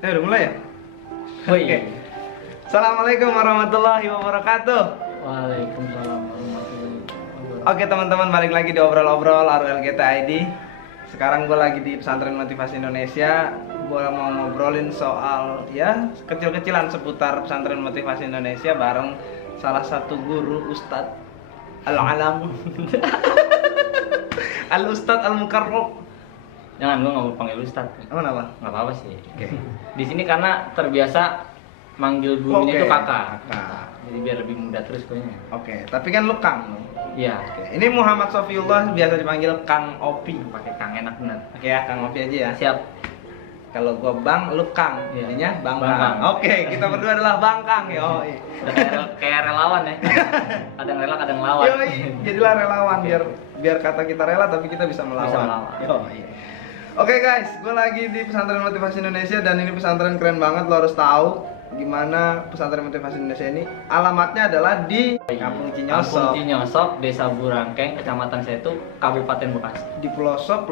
Udah mulai ya? Oh iya. Oke. Assalamualaikum warahmatullahi wabarakatuh. Waalaikumsalam warahmatullahi wabarakatuh. Oke teman-teman, balik lagi di obrol-obrol RLGT ID. Sekarang gue lagi di Pesantren Motivasi Indonesia. Gue mau ngobrolin soal ya kecil-kecilan seputar Pesantren Motivasi Indonesia bareng salah satu guru Ustadz Al-Alam Al-Ustadz Al-Mukarram. Jangan, gua nggak mau panggil Ustadz. Kenapa? Nggak apa-apa sih. Oke. Di sini karena terbiasa manggil gurunya Oke. itu kakak. Kakak. Jadi biar lebih mudah terus kayaknya. Oke, tapi kan lu Kang. Iya. Oke. Ini Muhammad Sofiullah, biasa dipanggil Kang Opi. Pakai Kang enak bener. Oke ya, Kang Opi aja ya. Siap. Kalau gua Bang, lu Kang. Iya. Jadinya Bang Bang Kang. Kang. Oke, kita berdua adalah Bang Kang. Yoi. Udah kayak relawan ya. Kadang rela, kadang lawan. Yoi, jadilah relawan biar kata kita rela tapi kita bisa melawan. Bisa melawan. Yoi. Oke guys, gue lagi di Pesantren Motivasi Indonesia dan ini pesantren keren banget, lo harus tahu gimana Pesantren Motivasi Indonesia ini. Alamatnya adalah di Kampung Cinyosok. Kampung Cinyosok, Desa Burangkeng, Kecamatan Setu, Kabupaten Bekasi. Di pelosok.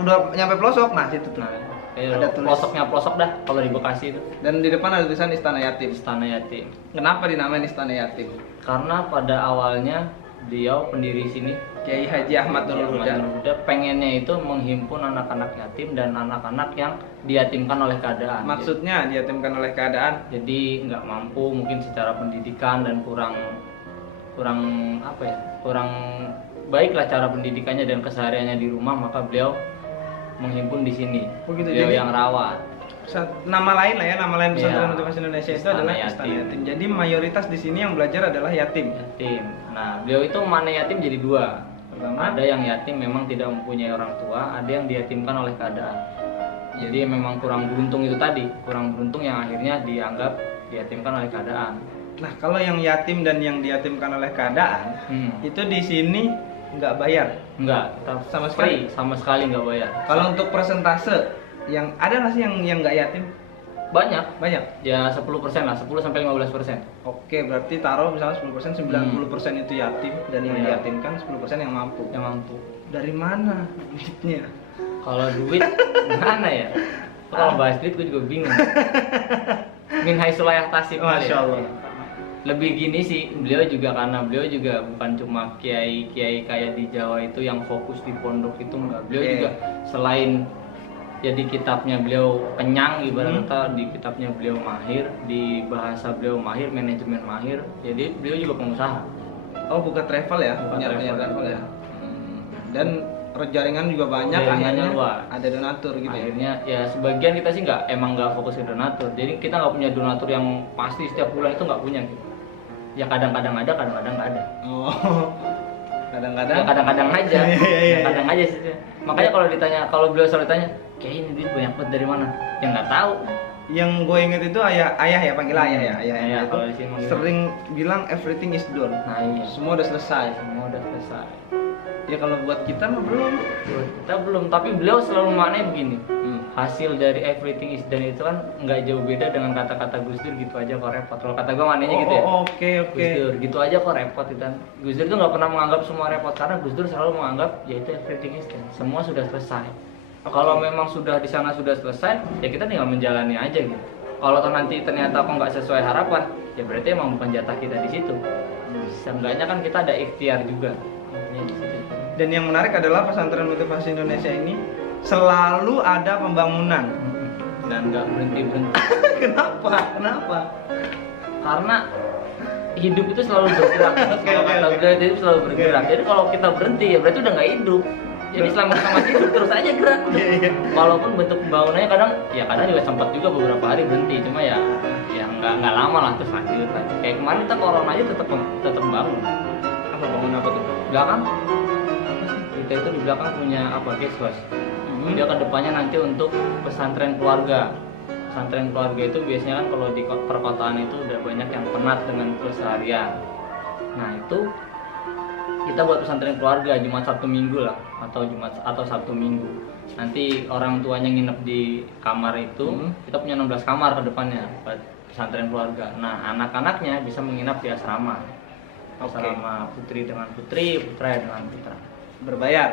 Udah nyampe pelosok, nah situ tuh. Nah, Ada tulis. pelosoknya pelosok dah kalau di Bekasi itu. Dan di depan ada tulisan Istana Yatim. Istana Yatim. Kenapa dinamain Istana Yatim? Karena pada awalnya beliau pendiri sini Kiai Haji Ahmad Nurul Huda. pengennya itu menghimpun anak-anak yatim dan anak-anak yang diyatimkan oleh keadaan. Maksudnya diyatimkan oleh keadaan. Jadi nggak mampu mungkin secara pendidikan dan kurang apa ya, kurang baiklah cara pendidikannya dan kesehariannya di rumah, maka beliau menghimpun di sini. Begitu, Beliau jadi yang rawat. Nama lain lah ya, nama lain Pesantren Iya. Motivasi Indonesia itu Istana adalah Yatim. Istana Yatim. Jadi mayoritas di sini yang belajar adalah yatim. Yatim. Nah, beliau itu mana yatim jadi dua. Pertama, Ada yang yatim memang tidak mempunyai orang tua, ada yang diyatimkan oleh keadaan. Jadi memang kurang beruntung itu tadi, kurang beruntung yang akhirnya dianggap diyatimkan oleh keadaan. nah kalau yang yatim dan yang diyatimkan oleh keadaan itu di sini nggak bayar. Enggak, Sama free, sama sekali nggak bayar. Kalau untuk persentase yang ada nggak sih yang nggak yatim? Banyak, Banyak. ya 10% lah, 10 sampai 15%. Oke, berarti taruh misalnya 10%, 90% itu yatim dan yang Iya. diyatimkan 10% yang mampu. Yang mampu. Dari mana duitnya? Kalau duit mana ya? Kalau bahas duit gue juga bingung. Min haitsulayah tasib. Masya Allah. Lebih gini sih, beliau juga karena beliau juga bukan cuma kiai-kiai kayak di Jawa itu yang fokus di pondok itu enggak. Beliau Oke. juga selain ya di kitabnya beliau kenyang ibarat kata, di kitabnya beliau mahir, di bahasa beliau mahir, manajemen mahir. Jadi beliau juga pengusaha. Oh, buka travel ya? Buka Punya travel ya. Hmm. Dan jaringan juga banyak, Jaringannya akhirnya luas. ada donatur gitu ya. Akhirnya ya sebagian kita sih emang nggak fokus ke donatur. Jadi kita nggak punya donatur yang pasti setiap bulan itu nggak punya gitu. Ya kadang-kadang ada, kadang-kadang nggak ada. Oh. Kadang-kadang. Ya kadang-kadang aja. Iya, iya, iya. Kadang aja sih. Makanya kalau ditanya, kalau beliau selalu ditanya, kayak ini duit banyak banget dari mana? Ya nggak tahu. Yang gue inget itu ayah ya, panggil ayah ya. Ayah Ayah, itu kalau di sini manggil. sering bilang everything is done. Nah iya. Semua udah selesai. Semua udah selesai. Ya kalau buat kita mah belum. Kita belum, tapi beliau selalu maknanya begini. Hmm. Hasil dari everything is done itu kan nggak jauh beda dengan kata-kata Gus Dur, gitu aja kok repot. Kalau kata gue maknanya gitu ya. Oke. Gus Dur, gitu aja kok repot itu kan. Gus Dur tuh nggak pernah menganggap semua repot karena Gus Dur selalu menganggap yaitu everything is done. Semua sudah selesai. Kalau memang sudah di sana sudah selesai, ya kita tinggal menjalani aja gitu. Kalau nanti ternyata kok nggak sesuai harapan, ya berarti emang bukan jatah kita di situ. Seenggaknya kan kita ada ikhtiar juga. Intinya di situ. Dan yang menarik adalah Pesantren Motivasi Indonesia ini selalu ada pembangunan. Dan nggak berhenti. Kenapa? Karena hidup itu selalu bergerak. Kalau kata beliau, hidup selalu bergerak. Jadi kalau kita berhenti ya berarti udah nggak hidup. Jadi selama kita masih hidup terus aja gerak. Iya. Walaupun bentuk pembangunannya kadang juga sempat juga beberapa hari berhenti, cuma ya nggak lama lah terus lanjut lagi. Kayak kemarin kita corona aja tetap bangun. Apa bangun apa tuh? Belakang apa sih? Kita itu di belakang punya apa Keswas. Dia ke depannya nanti untuk pesantren keluarga. Pesantren keluarga itu biasanya kan kalau di perkotaan itu udah banyak yang penat dengan keseharian. Nah itu kita buat pesantren keluarga Jumat Sabtu Minggu lah, atau Sabtu Minggu. Nanti orang tuanya nginep di kamar itu, kita punya 16 kamar ke depannya buat pesantren keluarga. Nah anak-anaknya bisa menginap di asrama. Asrama putri dengan putri, putra dengan putra. Berbayar.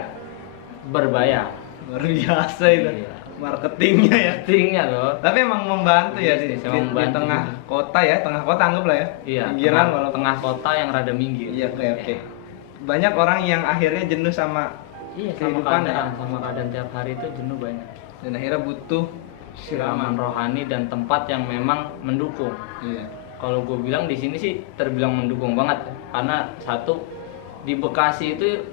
Berbayar. Luar biasa itu. Iya. marketingnya ya. Marketingnya loh. Tapi emang membantu ya di Emang di membantu tengah juga. kota ya, tengah kota anggaplah ya. Iya, Pinggiran tengah, walaupun. tengah kota yang rada minggir. Iya, oke. Banyak orang yang akhirnya jenuh sama Iya, sama kehidupan keadaan, ya. sama keadaan tiap hari itu jenuh banyak. Dan akhirnya butuh Siraman rohani dan tempat yang memang mendukung. Iya. Kalau gue bilang di sini sih terbilang mendukung banget, karena satu di Bekasi itu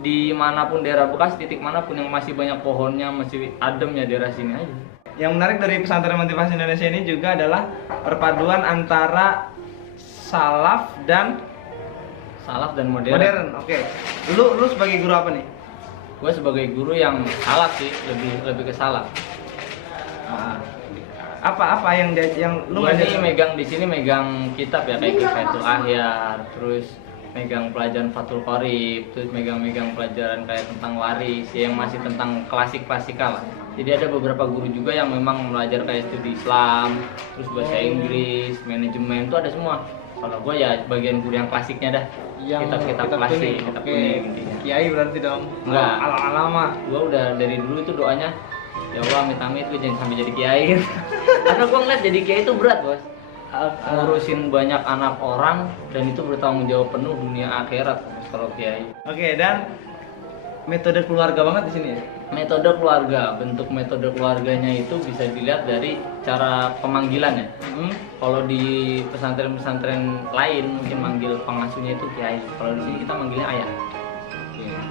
dimanapun daerah Bekasi, titik manapun yang masih banyak pohonnya, masih adem ya daerah sini aja. Yang menarik dari pesantren motivasi Indonesia ini juga adalah perpaduan antara salaf dan Salaf dan modern. modern. Oke. Lu sebagai guru apa nih? Gue sebagai guru yang salaf sih, lebih ke salaf. Apa yang lu Gue nih ngajarin? megang di sini megang kitab ya kayak Kifayatul Ahyar, terus megang pelajaran Fathul Qorib, terus megang pelajaran kayak tentang waris ya, yang masih tentang klasikal lah. Jadi ada beberapa guru juga yang memang belajar kayak studi Islam, terus bahasa Inggris, manajemen itu ada semua. Kalau gue ya bagian guru yang klasiknya dah. Kitab-kitab klasik, kitab kuning intinya. Kiai berarti dong. Enggak. Ala-ala. Gue udah dari dulu itu doanya, ya Allah amit-amit gue jangan sampai jadi kiai. Karena gue ngeliat jadi kiai itu berat bos. Ngurusin banyak anak orang dan itu bertanggung jawab penuh dunia akhirat bos, kalau kiai. Oke, dan metode keluarga banget di sini ya. Metode keluarga, bentuk metode keluarganya itu bisa dilihat dari cara pemanggilan ya. Kalau di pesantren-pesantren lain mungkin manggil pengasuhnya itu kiai. Kalau di sini kita manggilnya ayah.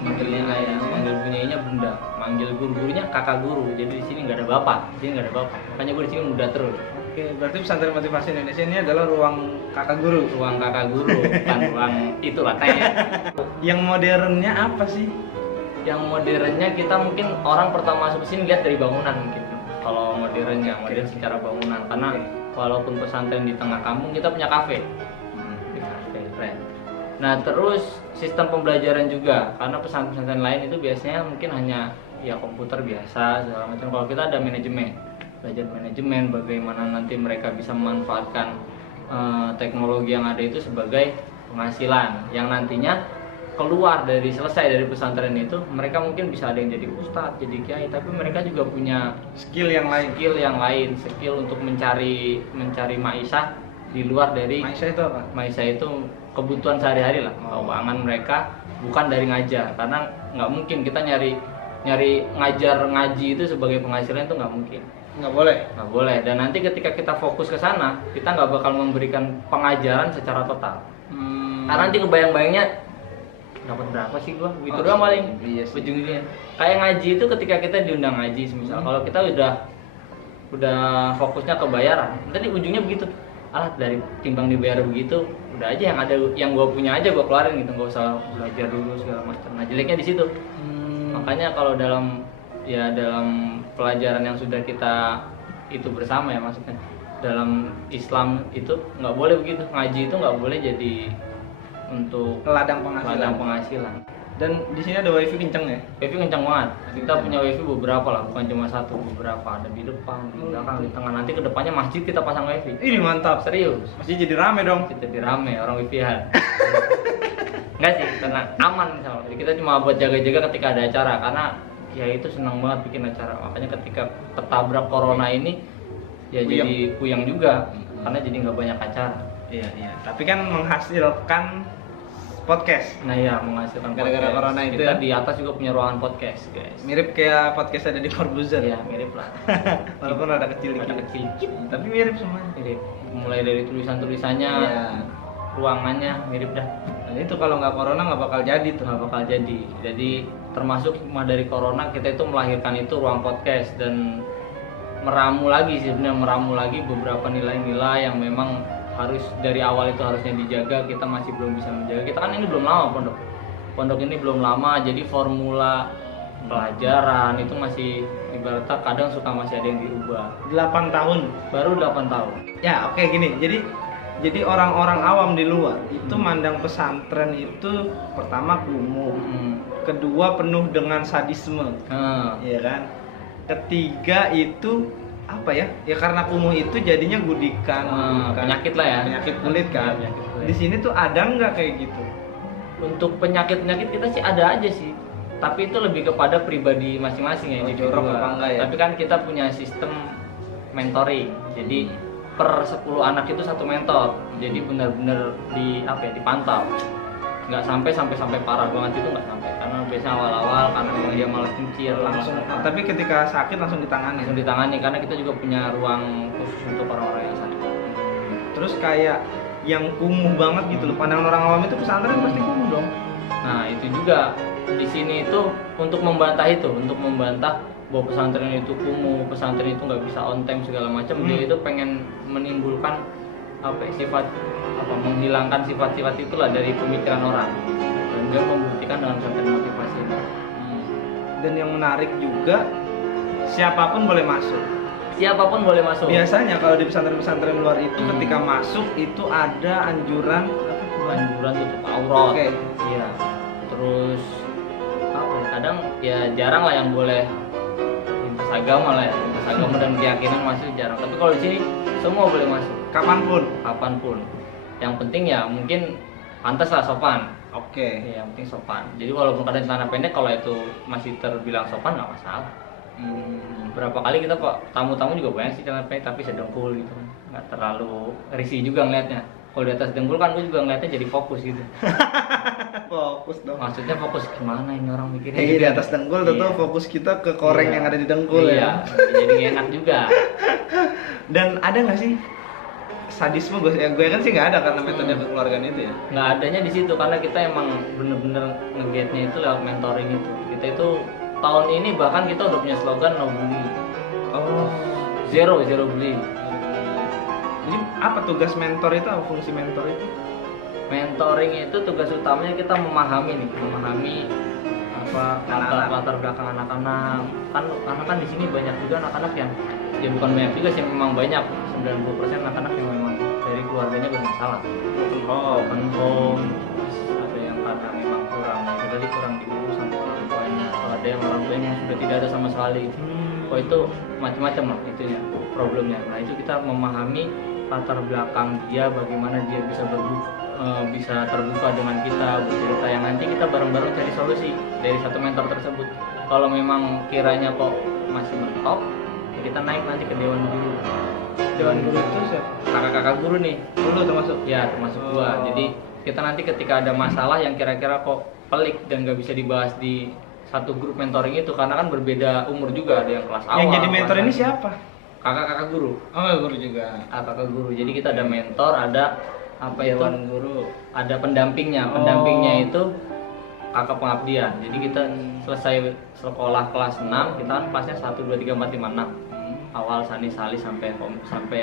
Manggilnya ayah, manggil bunyainya bunda, manggil guru-gurunya kakak guru. Jadi di sini nggak ada bapak, di sini nggak ada bapak. Makanya gue di sini muda terus. Oke, berarti pesantren motivasi Indonesia ini adalah ruang kakak guru. Ruang kakak guru, bukan ruang itulah tanya. Yang modernnya apa sih? Yang modernnya kita mungkin orang pertama masuk sini lihat dari bangunan mungkin. Kalau modern secara bangunan, karena walaupun pesantren di tengah kampung kita punya kafe. Kafe keren. Nah terus sistem pembelajaran juga, karena pesantren-pesantren lain itu biasanya mungkin hanya ya komputer biasa segala macam. Kalau kita ada manajemen, belajar manajemen, bagaimana nanti mereka bisa memanfaatkan teknologi yang ada itu sebagai penghasilan yang nantinya keluar selesai dari pesantren itu, mereka mungkin bisa ada yang jadi ustadz, jadi kiai, tapi mereka juga punya Skill yang lain. skill untuk mencari maisha di luar dari Maisha itu apa? maisha itu kebutuhan sehari-hari lah, keuangan mereka, bukan dari ngajar, karena nggak mungkin kita nyari ngaji itu sebagai penghasilan itu nggak mungkin. Nggak boleh. Dan nanti ketika kita fokus ke sana, kita nggak bakal memberikan pengajaran secara total. Karena nanti kebayang-bayangnya dapat berapa sih gua? Gitu doang paling. Iya sih. Ujung-ujungnya. Kayak ngaji itu ketika kita diundang ngaji misal. Kalau kita udah fokusnya ke bayaran, nanti ujungnya begitu. Alah, dari timbang dibayar begitu, udah aja yang gua punya aja gua keluarin gitu, nggak usah belajar dulu segala macam. Nah, jeleknya di situ. Makanya kalau dalam pelajaran yang sudah kita itu bersama ya, maksudnya dalam Islam itu nggak boleh begitu. Ngaji itu nggak boleh jadi untuk Ladang ladang penghasilan. penghasilan. Dan di sini ada wifi kenceng ya. Wifi kencang banget. Kita punya wifi beberapa lah, bukan cuma satu, beberapa. Ada di depan, di belakang, di tengah. Nanti kedepannya masjid kita pasang wifi. Ini mantap. Serius. Masih jadi rame dong. Kita dirame orang wifi-an. Enggak sih, tenang, aman misalnya. Jadi kita cuma buat jaga-jaga ketika ada acara, karena ya itu senang banget bikin acara. Makanya ketika ketabrak corona ini ya Puyeng. jadi puyeng juga, karena jadi nggak banyak acara. Iya. Tapi kan menghasilkan podcast. Nah ya, menghasilkan Gara-gara podcast. corona itu Kita ya. di atas juga punya ruangan podcast, guys. Mirip kayak podcast ada di Corbuzier. Ya, mirip lah. Walaupun ada kecil Ada dikit. kecil dikit. Tapi mirip semuanya. Mirip. Mulai dari tulisan-tulisannya, Iya. ruangannya mirip dah. Dan itu kalau nggak corona nggak bakal jadi tuh. Nggak bakal jadi termasuk hikmah dari corona, kita itu melahirkan itu ruang podcast dan meramu lagi beberapa nilai-nilai yang memang harus dari awal itu harusnya dijaga, kita masih belum bisa menjaga. Kita kan ini belum lama pondok ini belum lama, jadi formula pelajaran itu masih ibaratnya kadang suka masih ada yang dirubah. 8 tahun. Baru 8 tahun. Ya oke gini. Jadi orang-orang awam di luar itu mandang pesantren itu pertama kumuh, kedua penuh dengan sadisme, ya kan. Ketiga itu apa ya? Ya karena kumuh itu jadinya gudikan, Penyakit lah ya. penyakit kulit kan. Iya, penyakit kulit. Di sini tuh ada nggak kayak gitu? Untuk penyakit kita sih ada aja sih. tapi itu lebih kepada pribadi masing-masing ya, individu. jorok apa enggak ya? Tapi kan kita punya sistem mentoring, jadi per 10 anak itu satu mentor, jadi benar-benar dipantau, nggak sampai parah banget, itu nggak sampai, karena biasanya awal-awal karena memang dia malas nyuci langsung. Tapi ketika sakit langsung ditangani. langsung ditangani, karena kita juga punya ruang khusus untuk orang-orang yang sakit. Terus kayak yang kumuh banget gitu loh, pandangan orang awam itu pesantren pasti kumuh dong. Nah itu juga di sini itu untuk membantah bahwa pesantren itu kumuh, pesantren itu nggak bisa on time segala macam. Dia itu pengen menimbulkan menghilangkan sifat-sifat itulah dari pemikiran orang, dan dia membuktikan dengan pesantren motivasi ini. Dan yang menarik juga, siapapun boleh masuk. Siapapun boleh masuk. Biasanya kalau di pesantren-pesantren luar itu ketika masuk itu ada anjuran tutup aurat. Oke. Iya. Terus kadang ya jarang lah yang boleh lintas agama dan keyakinan masih jarang. Tapi kalau di sini semua boleh masuk. Kapanpun. Yang penting ya mungkin pantas lah, sopan. Oke. Iya, yang penting sopan. Jadi walaupun kadang celana pendek, kalau itu masih terbilang sopan nggak masalah. Berapa kali kita kok tamu-tamu juga banyak sih celana pendek tapi sedengkul gitu, nggak terlalu risih juga ngeliatnya. Kalau di atas dengkul kan gue juga ngeliatnya jadi fokus gitu. Fokus dong. Maksudnya fokus gimana ini orang mikirnya? Iya, di atas dengkul tentu fokus kita ke koreng yang ada di dengkul ya. Jadi gak enak juga. Dan ada nggak sih sadisme gue kan sih nggak ada karena metode kekeluargaan itu ya. Nggak adanya di situ karena kita emang bener-bener nge-guide-nya itu lewat mentoring itu. Kita itu tahun ini bahkan kita udah punya slogan no bully. Zero bully. Jadi apa tugas mentor itu, apa fungsi mentor itu? Mentoring itu tugas utamanya kita memahami latar belakang anak-anak. Karena kan di sini banyak juga anak-anak yang ya bukan banyak juga sih, memang banyak 90% anak-anak yang memang dari keluarganya bermasalah. Open home. Ada yang karena memang kurang diurus sama orang tuanya. Ada yang orang tuanya yang sudah tidak ada sama sekali. Itu macam-macam lah itunya problemnya. Nah itu kita memahami latar belakang dia, bagaimana dia bisa terbuka dengan kita, bercerita, yang nanti kita bareng-bareng cari solusi dari satu mentor tersebut. Kalau memang kiranya kok masih mentok, ya kita naik nanti ke dewan guru. Dewan guru itu siapa? Kakak-kakak guru nih. Lu termasuk? Ya, termasuk gua. Jadi kita nanti ketika ada masalah yang kira-kira kok pelik dan gak bisa dibahas di satu grup mentoring itu, karena kan berbeda umur juga, ada yang kelas awal. Yang jadi mentor ini siapa? Kakak-kakak guru. Guru juga. Kakak guru. Jadi kita ada mentor, ada dewan guru, ada pendampingnya. Pendampingnya itu kakak pengabdian. Jadi kita selesai sekolah kelas 6, kita kan kelasnya 1 2 3 4 5 6. Awal salis sampai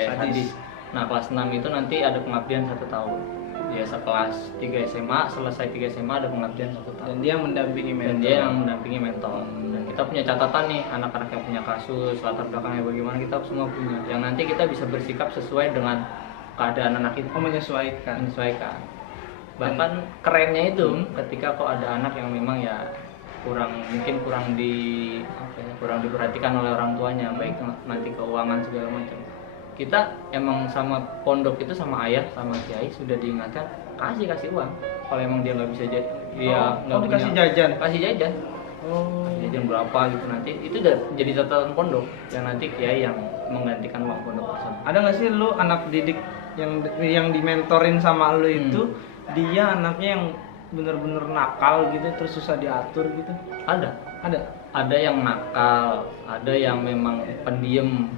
sadis. Nah, kelas 6 itu nanti ada pengabdian 1 tahun. Ya, sekelas 3 SMA, selesai 3 SMA ada pengabdian 1 tahun. Dan dia mendampingi mentor. Dan dia yang mendampingi mentor. Dan kita punya catatan nih, anak-anak yang punya kasus, latar belakangnya bagaimana, kita semua punya. Yang nanti kita bisa bersikap sesuai dengan keadaan anak itu. Menyesuaikan. Bahkan kerennya itu ketika kok ada anak yang memang ya kurang diperhatikan oleh orang tuanya, baik nanti keuangan segala macam. Kita emang sama pondok itu, sama ayah, sama kiai sudah diingatkan kasih uang. Kalau emang dia nggak bisa nggak dikasih jajan. Kasih jajan berapa gitu, nanti itu udah jadi catatan pondok yang nanti kiai yang menggantikan uang pondok tersebut. Ada nggak sih lu anak didik yang dimentorin sama lu itu dia anaknya yang bener-bener nakal gitu, terus susah diatur gitu? Ada yang nakal, ada yang memang pendiam.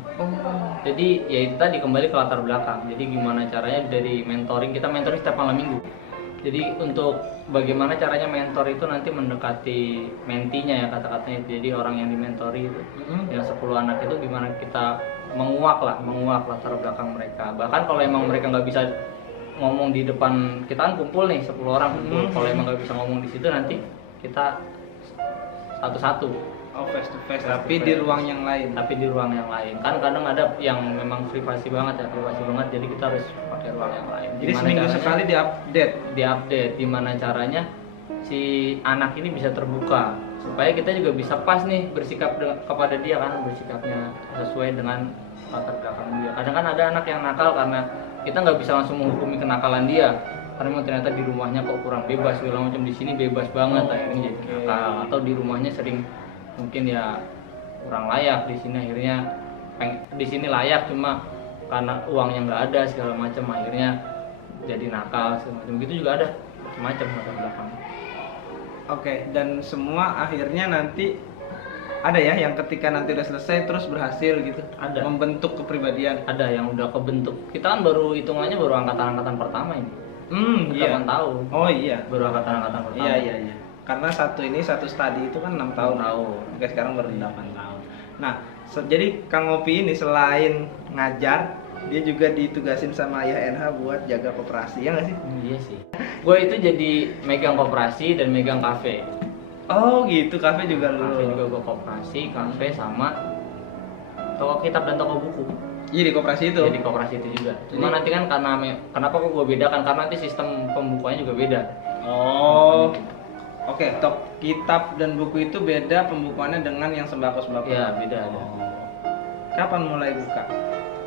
Jadi ya itu tadi kembali ke latar belakang. Jadi gimana caranya dari mentoring, kita mentoring setiap malam minggu. Jadi untuk bagaimana caranya mentor itu nanti mendekati mentinya ya, kata-katanya. Jadi orang yang dimentori itu yang 10 anak itu gimana kita menguak latar belakang mereka. Bahkan kalau emang mereka nggak bisa ngomong di depan, kita kan kumpul nih 10 orang kumpul. Kalau emang nggak bisa ngomong di situ, nanti kita satu-satu. Face to face. Tapi di ruang yang lain. Kan kadang ada yang memang privasi banget. Jadi kita harus pakai ruang yang lain. Jadi seminggu sekali diupdate gimana caranya si anak ini bisa terbuka, supaya kita juga bisa pas nih bersikap kepada dia, kan bersikapnya sesuai dengan latar belakang dia. Kadang kan ada anak yang nakal karena kita nggak bisa langsung menghukumi kenakalan dia. karena emang ternyata di rumahnya kok kurang bebas segala macam, di sini bebas banget, akhirnya jadi nakal. Atau di rumahnya sering mungkin ya kurang layak, di sini akhirnya di sini layak cuma karena uangnya nggak ada segala macam, akhirnya jadi nakal segala macam. Gitu juga ada macam latar belakang. Oke, dan semua akhirnya nanti ada ya yang ketika nanti udah selesai terus berhasil gitu, Ada. membentuk kepribadian. Ada yang udah kebentuk. Kita kan baru hitungannya baru angkatan-angkatan pertama ini. Iya. 8 tahun. Oh iya. Baru angkatan-angkatan pertama. Iya. Karena satu studi itu kan 6 tahun. Tahun. Oke, sekarang baru 8 tahun. Nah, jadi Kang Ngopi ini selain ngajar, dia juga ditugasin sama IHNH buat jaga koperasi, ya nggak sih? Iya sih. Gue itu jadi megang koperasi dan megang kafe. Oh gitu, kafe juga lu. Kafe juga gue koperasi, kafe sama toko kitab dan toko buku. Iya di koperasi itu. Jadi koperasi itu juga. Cuma nanti kan karena kenapa kok gue bedakan, karena nanti sistem pembukuannya juga beda. Oh. Oke, kitab dan buku itu beda pembukuannya dengan yang sembako-sembako. Iya, beda ada. Kapan mulai buka?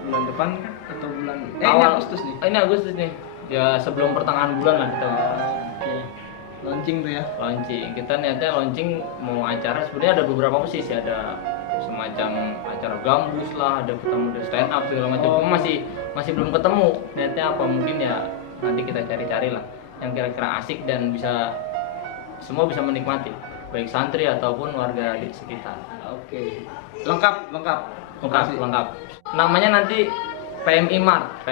Bulan depan kah? Atau bulan ini Awal Agustus nih? Ini Agustus nih. Ya sebelum pertengahan bulan lah kita. Oke. Launching tuh ya. Launching. Kita niatnya launching mau acara, sebenarnya ada beberapa posisi, ada semacam acara gambus lah, ada ketemu ada stand up segala macam. Cuma masih belum ketemu. Niatnya apa, mungkin ya nanti kita cari-cari lah yang kira-kira asik dan semua bisa menikmati, baik santri ataupun warga di sekitar. Oke. Lengkap. Lengkap. Namanya nanti PMI Mart.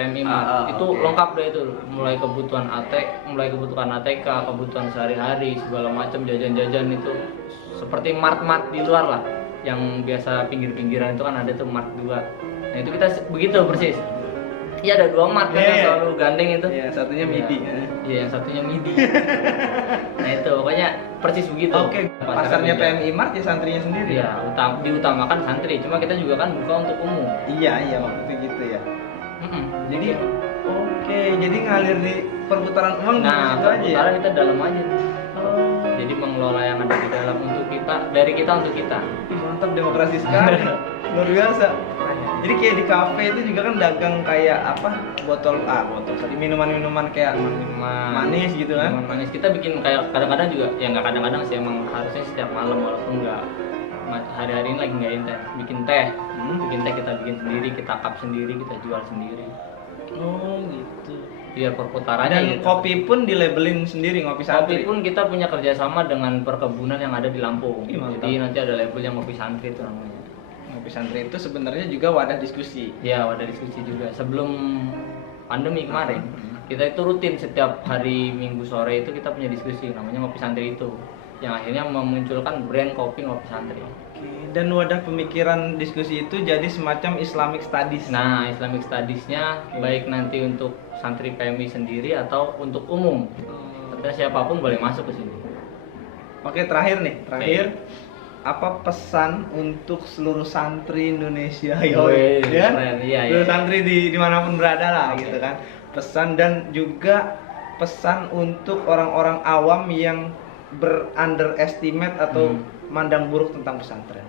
Itu oke. lengkap deh itu, mulai kebutuhan ATK, kebutuhan sehari-hari, segala macam jajan-jajan itu seperti mart-mart di luar lah. Yang biasa pinggir-pinggiran itu kan ada tuh Mart 2. Nah, itu kita begitu persis. Iya, ada 2 Mart kan yang selalu gandeng itu. Iya, satunya MIDI. Iya, yang satunya MIDI. Nah, itu pokoknya persis begitu. Oke, pasarnya PMI Mart ya santrinya sendiri. Iya, diutamakan santri. Cuma kita juga kan buka untuk umum. Iya, waktu itu gitu ya. Jadi jadi ngalir di perputaran uang Nah, gitu aja ya. perputaran kita dalam aja. Jadi mengelola yang ada di dalam untuk kita, dari kita untuk kita. Ih, mantap, demokrasi sekali. Luar biasa. Jadi kayak di kafe itu juga kan dagang kayak apa? Botol tadi minuman-minuman kayak manis gitu kan. Minuman manis kita bikin kayak kadang-kadang juga, ya nggak kadang-kadang sih, emang harusnya setiap malam walaupun nggak hari-hari ini lagi nggak intens. Bikin teh kita bikin sendiri, kita cup sendiri, kita jual sendiri. Oh gitu. Biar perputarannya. Dan gitu. kopi pun dilabelin sendiri, ngopi santri. Kopi pun kita punya kerjasama dengan perkebunan yang ada di Lampung. Ih, mantap. Jadi nanti ada label yang ngopi santri itu namanya. Ngopi santri itu sebenarnya juga wadah diskusi. Ya, ada diskusi juga. Sebelum pandemi kemarin, kita itu rutin setiap hari Minggu sore itu kita punya diskusi namanya ngopi santri itu, yang akhirnya memunculkan brand kopi ngopi santri. Dan wadah pemikiran diskusi itu jadi semacam Islamic Studies. Nah, Islamic Studies-nya baik nanti untuk santri PMI sendiri atau untuk umum. Artinya siapapun boleh masuk ke sini. Oke, terakhir. Apa pesan untuk seluruh santri Indonesia? Wih, Ya? keren, iya. Seluruh santri dimanapun berada lah, Oke. gitu kan. Pesan dan juga pesan untuk orang-orang awam yang underestimate atau mandang buruk tentang pesantren.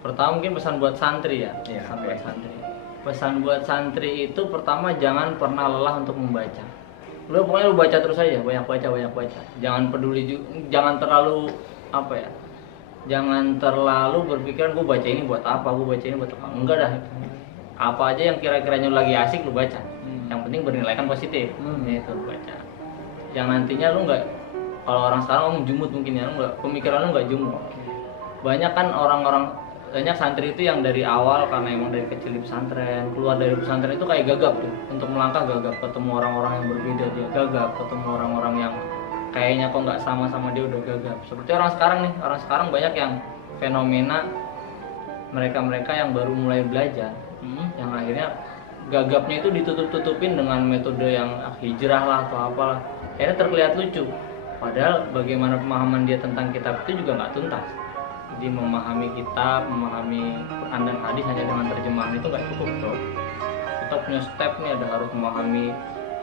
Pertama mungkin pesan buat santri ya. Iya, Pesan oke. buat santri. Pesan buat santri itu pertama, jangan pernah lelah untuk membaca. Pokoknya lu baca terus aja, banyak baca. Jangan peduli jangan terlalu jangan terlalu berpikiran gue baca ini buat apa. Enggak dah. Apa aja yang kira-kiranya lu lagi asik lu baca. Yang penting bernilaikan positif. Itu lu baca. Yang nantinya lu nggak, kalau orang sekarang ngomong jumut mungkin ya, pemikiran lu nggak jumut. Banyak santri itu yang dari awal karena emang dari kecil di pesantren, keluar dari pesantren itu kayak gagap tuh, untuk melangkah gagap, ketemu orang-orang yang berbeda dia gagap, ketemu orang-orang yang kayaknya kok nggak sama dia udah gagap. Seperti orang sekarang banyak yang fenomena mereka yang baru mulai belajar, yang akhirnya gagapnya itu ditutup-tutupin dengan metode yang hijrah lah atau apalah, akhirnya terlihat lucu. Padahal bagaimana pemahaman dia tentang kitab itu juga nggak tuntas. Jadi memahami kitab, memahami Quran dan hadis hanya dengan terjemahan itu nggak cukup, bro. Kita punya step nih, ada harus memahami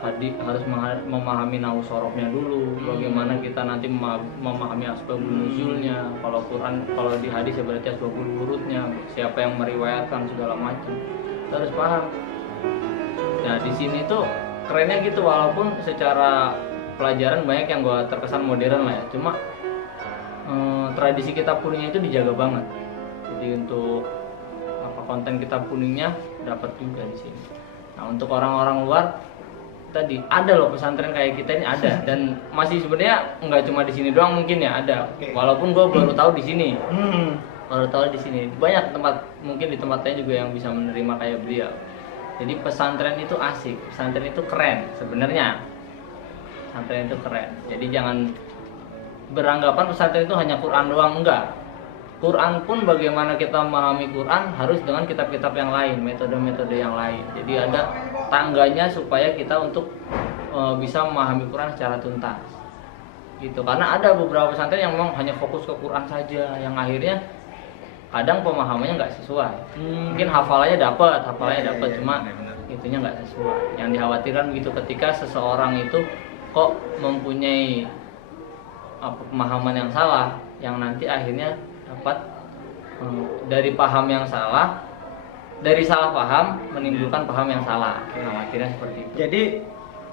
hadis, harus memahami nahu sorofnya dulu. Bagaimana kita nanti memahami asbabun nuzulnya. Kalau Quran, kalau di hadis ya berarti asbabul wurudnya, siapa yang meriwayatkan segala macam. Kita harus paham. Nah di sini tuh kerennya gitu, walaupun secara pelajaran banyak yang gua terkesan modern lah ya, cuma tradisi kita kuningnya itu dijaga banget. Jadi untuk apa konten kita kuningnya dapat juga di sini. Nah untuk orang-orang luar tadi ada loh pesantren kayak kita ini ada, dan masih sebenarnya nggak cuma di sini doang mungkin ya ada. Walaupun gue baru tahu di sini, baru tahu di sini banyak tempat, mungkin di tempat lain juga yang bisa menerima kayak beliau. Jadi pesantren itu asik, pesantren itu keren sebenarnya. Pesantren itu keren. Jadi jangan beranggapan pesantren itu hanya Quran doang, enggak. Quran pun bagaimana kita memahami Quran harus dengan kitab-kitab yang lain, metode-metode yang lain. Jadi ada tangganya supaya kita untuk bisa memahami Quran secara tuntas. Gitu. Karena ada beberapa pesantren yang memang hanya fokus ke Quran saja, yang akhirnya kadang pemahamannya nggak sesuai. Mungkin hafalannya dapat, cuma itunya nggak sesuai. Yang dikhawatirkan begitu ketika seseorang itu kok mempunyai pemahaman yang salah, yang nanti akhirnya dapat dari paham yang salah, dari salah paham menimbulkan paham yang salah. Khawatirnya seperti itu. Jadi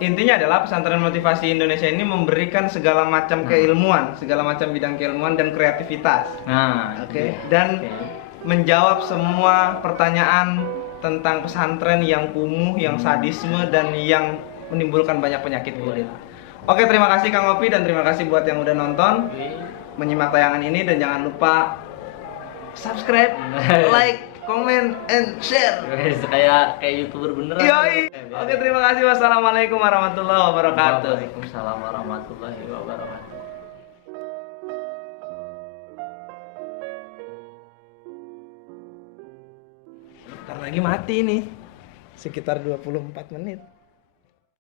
intinya adalah pesantren motivasi Indonesia ini memberikan segala macam keilmuan, segala macam bidang keilmuan dan kreativitas. Dan menjawab semua pertanyaan tentang pesantren yang kumuh, yang sadisme, dan yang menimbulkan banyak penyakit kulit. Oke, terima kasih Kang Opi dan terima kasih buat yang udah nonton, menyimak tayangan ini, dan jangan lupa subscribe, like, comment, and share. Kayak YouTuber beneran. Yoi. Oke, terima kasih. Wassalamualaikum warahmatullahi wabarakatuh. Waalaikumsalam warahmatullahi wabarakatuh. Bentar lagi mati nih. Sekitar 24 menit.